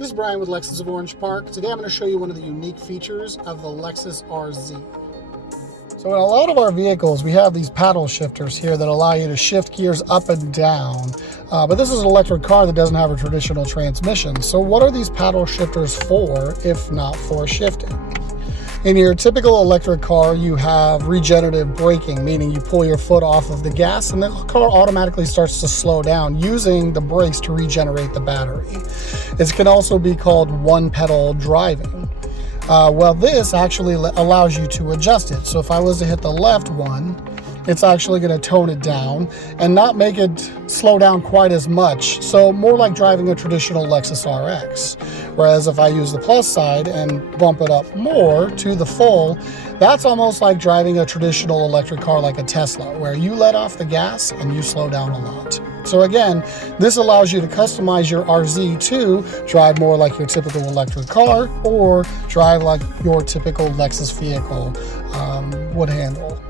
This is Brian with Lexus of Orange Park. Today I'm going to show you one of the unique features of the Lexus RZ. So in a lot of our vehicles, we have these paddle shifters here that allow you to shift gears up and down. But this is an electric car that doesn't have a traditional transmission. So what are these paddle shifters for, if not for shifting? In your typical electric car, you have regenerative braking, meaning you pull your foot off of the gas and the car automatically starts to slow down using the brakes to regenerate the battery. It can also be called one-pedal driving. Well, this actually allows you to adjust it. So if I was to hit the left one, it's actually going to tone it down and not make it slow down quite as much. So more like driving a traditional Lexus RX. Whereas if I use the plus side and bump it up more to the full, that's almost like driving a traditional electric car like a Tesla, where you let off the gas and you slow down a lot. So again, this allows you to customize your RZ to drive more like your typical electric car or drive like your typical Lexus vehicle would handle.